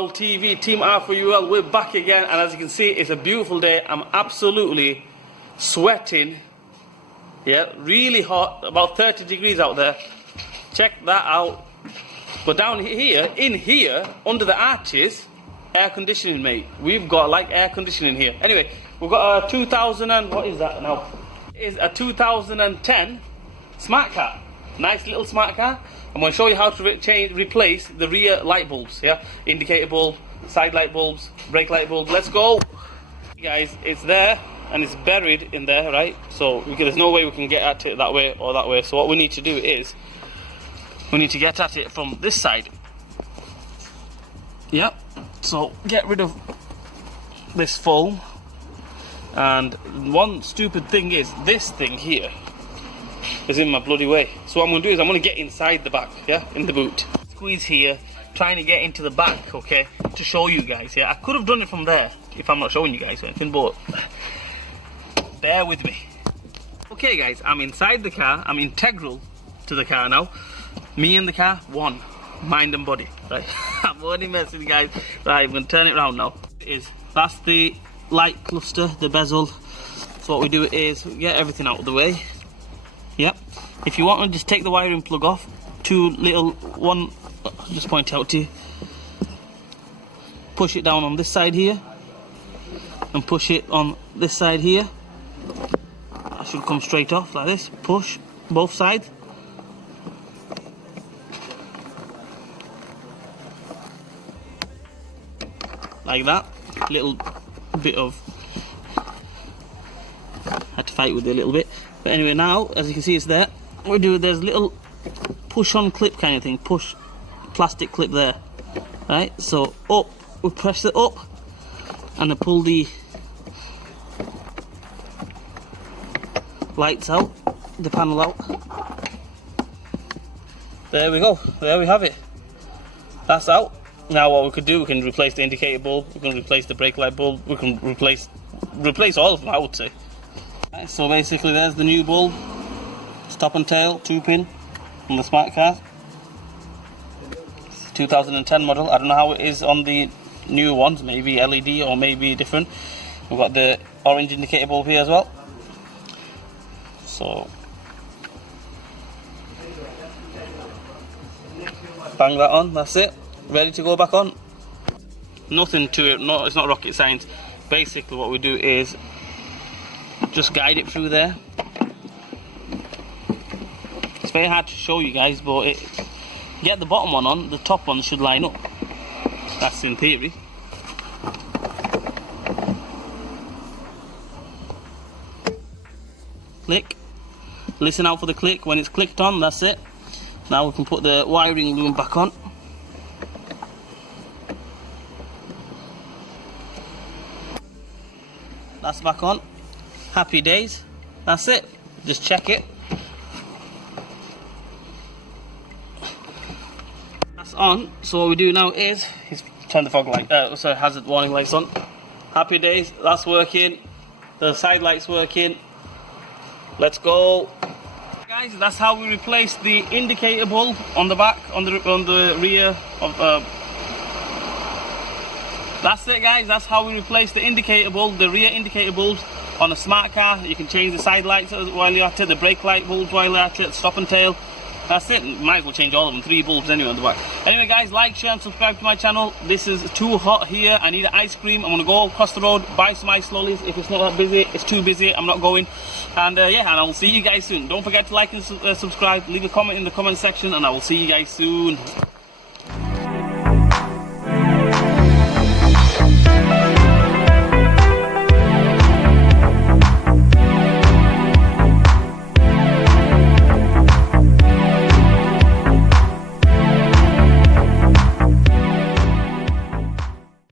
Owl TV, Team R4UL, we're back again, and as you can see, it's a beautiful day. I'm absolutely sweating. Yeah, really hot, about 30 degrees out there. Check that out. But down here, in here, under the arches, air conditioning, mate. We've got like air conditioning here. Anyway, we've got a 2000 and what is that now? It is a 2010 smart car. Nice little smart car. I'm going to show you how to replace the rear light bulbs. Yeah, indicator bulb, side light bulbs, brake light bulbs. Let's go, guys. It's there and it's buried in there, right? So there's no way we can get at it that way or that way. So what we need to do is we need to get at it from this side. Yep. So get rid of this foam. And one stupid thing is this thing here is in my bloody way. So what I'm going to do is I'm going to get inside the back, yeah, in the boot. Squeeze here, trying to get into the back, okay, to show you guys, yeah. I could have done it from there if I'm not showing you guys or anything, but bear with me. Okay guys, I'm inside the car, I'm integral to the car now. Me and the car, one, mind and body, right? I'm only messing, guys. Right, I'm going to turn it around now. That's the light cluster, the bezel. So what we do is get everything out of the way. Yep. If you want to just take the wiring plug off, one, just point out to you. Push it down on this side here, and push it on this side here. That should come straight off like this. Push both sides. Like that. Little bit of, had to fight with it a little bit. But anyway, now, as you can see, it's there. What we do, there's a little push-on clip kind of thing, push plastic clip there, right? So up, we press it up, and I pull the lights out, the panel out. There we go. There we have it. That's out. Now, what we could do, we can replace the indicator bulb, we can replace the brake light bulb, we can replace all of them, I would say. So basically there's the new bulb, stop and tail, 2-pin on the smart car. 2010 model. I don't know how it is on the new ones, maybe LED or maybe different. We've got the orange indicator bulb here as well. So bang that on, that's it. Ready to go back on. Nothing to it, no, it's not rocket science. Basically what we do is just guide it through there. It's very hard to show you guys, but get the bottom one on, the top one should line up. That's in theory. Click. Listen out for the click. When it's clicked on, that's it. Now we can put the wiring loom back on. That's back on. Happy days. That's it. Just check it. That's on. So what we do now is turn the fog light, hazard warning lights on. Happy days. That's working. The side lights working. Let's go. Guys, that's how we replace the indicator bulb on the back, on the rear of. That's it, guys. That's how we replace the indicator bulb, the rear indicator bulbs on a smart car. You can change the side lights while you're at it, the brake light bulbs while you're at it, stop and tail. That's it. Might as well change all of them. 3 bulbs anyway on the back. Anyway, guys, like, share, and subscribe to my channel. This is too hot here. I need an ice cream. I'm gonna go across the road, buy some ice lollies. If it's not that busy, it's too busy, I'm not going. And yeah, and I will see you guys soon. Don't forget to like and subscribe. Leave a comment in the comment section, and I will see you guys soon.